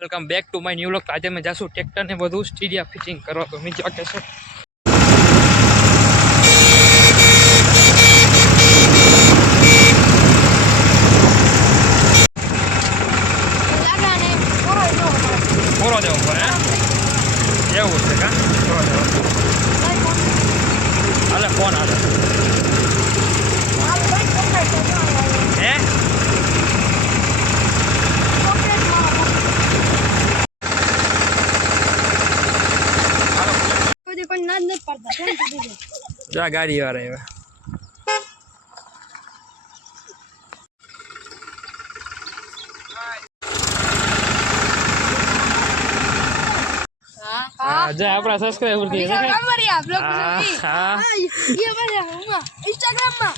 Welcome back to my new vlog. આજે મેં જાશું ટ્રેક્ટર ને બધું સ્ટીડિયા ફિટિંગ કરવા તો નીચે વાકે છે પૂરો દેવો પડે એવું છે કા પૂરો દેવો હાલે ફોન હાલે હે જા ગાડી વાળા એવા જા આપણા સબસ્ક્રાઇબર કે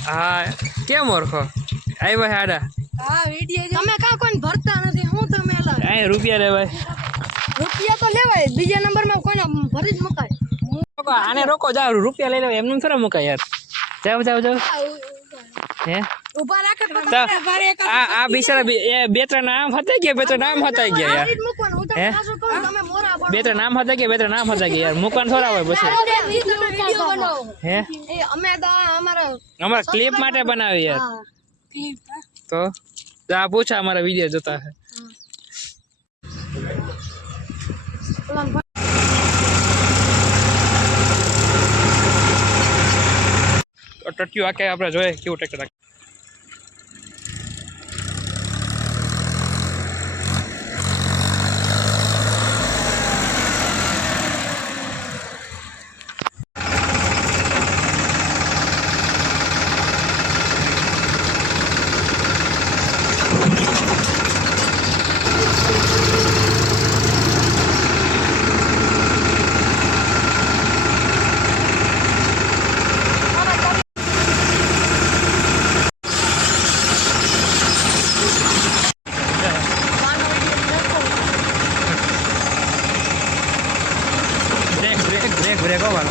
હા કેમ ઓળખો આવ્યા હાડા હા વિડિયો તમે કા કોઈ ભરતા નથી હું તમે આ રૂપિયા લેવાય રૂપિયા તો લેવાય બીજા નંબરમાં કોઈને ભરી જ મુકાય આને રોકો જા રૂપિયા લઈ લે એમનું થોડા મુકાય યાર જાવ જાવ જાવ હે ઉભા રાખે આ બિચારા બે ત્રણ નામ હતા ગયા બે ત્રણ નામ હતા ગયા યાર હે બે ત્રણ નામ હતા ગયા બે ત્રણ નામ હતા ગયા યાર મુકાન થોડા હોય પછી હે અમે તો અમારા ક્લિપ માટે બનાવી યાર તો જા પૂછા અમારા વિડિયો જોતા હે ટટ્યું આકે આપણે જોઈએ કેવું ટ્રેક્ટર બ્રેક હોવાનો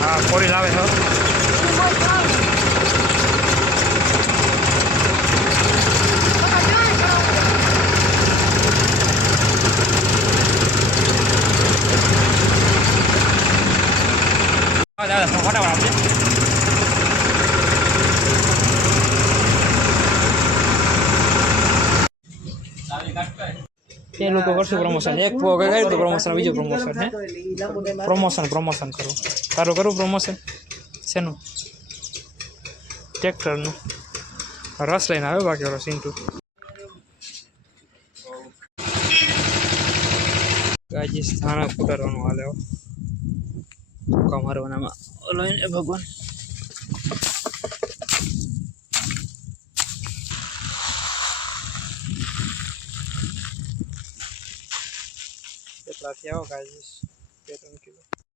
હા પોરી લાવે છો દાદા ફટાફટ આપજે એ લોકો કરશું પ્રમોશન એક કર્યું તો પ્રમોશન બીજું પ્રમોશન હે પ્રમોશન કરું તારું કરું પ્રમોશન શેનું ટ્રેક્ટરનું રસ લઈને આવે બાકી વાળો સિન્ટુ ગાજી સ્થાન ફૂટરવાનું હાલે કમારવાનામાં લઈને ભગવાન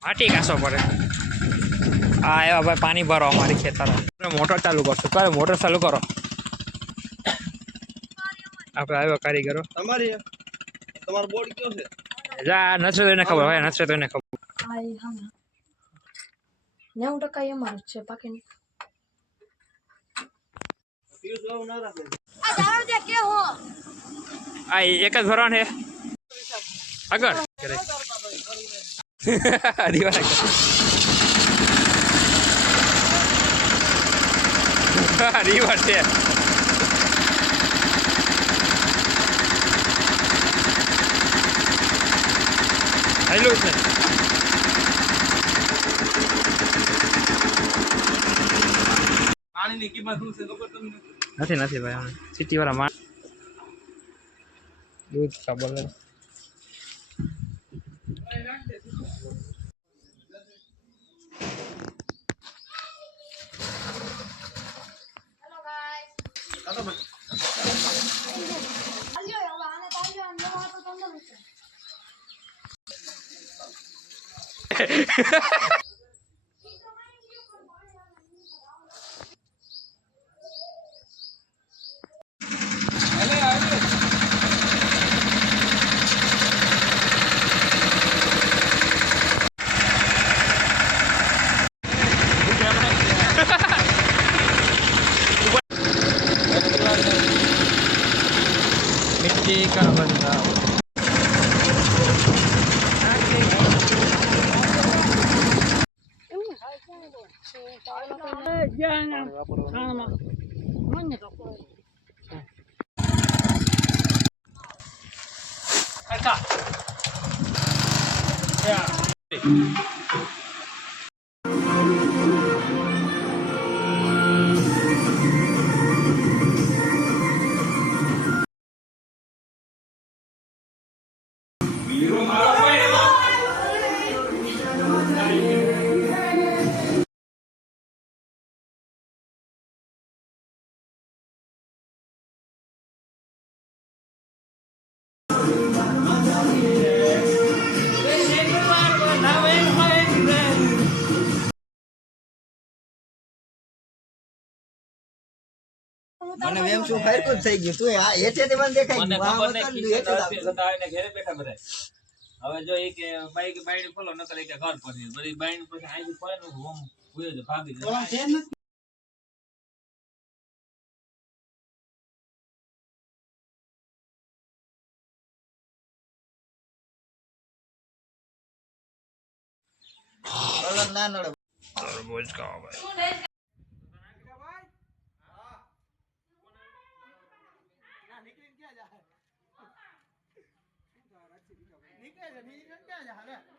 માટી કાસો પડે હા એવા ભાઈ પાણી ભરો અમારી ખેતર મોટર ચાલુ કરશું કરે મોટર ચાલુ કરો આપણે આવ્યો કારીગરો તમારી તમારો બોર્ડ કયો છે જા નચરે તો એને ખબર હોય નચરે તો એને ખબર 90% એમાં છે બાકી આ એક જ ભરવાનું છે આગળ રીવર છે હેલું જ ને પાણીની કિંમત શું છે ખબર તમને નથી ભાઈ સિટી વાળા માણ દૂધ ખબર કરો બધું મને એમ શું ફાયર થઈ ગયું તું આ હેઠેથી મને દેખાઈ મને ગયું ખબર નહીં ખીચે જતા આવીને ઘરે બેઠા બધા. હવે જો એ કે બાઈક બાઈક ખોલો નકર એ કે ઘર પડી બધી બાઈક પછી આઈ ખોલે ને હોમ હુએ જ ભાગી જાય. ના નડે તરબૂચ ખાઓ ભાઈ નીકળે છે ક્યાં જા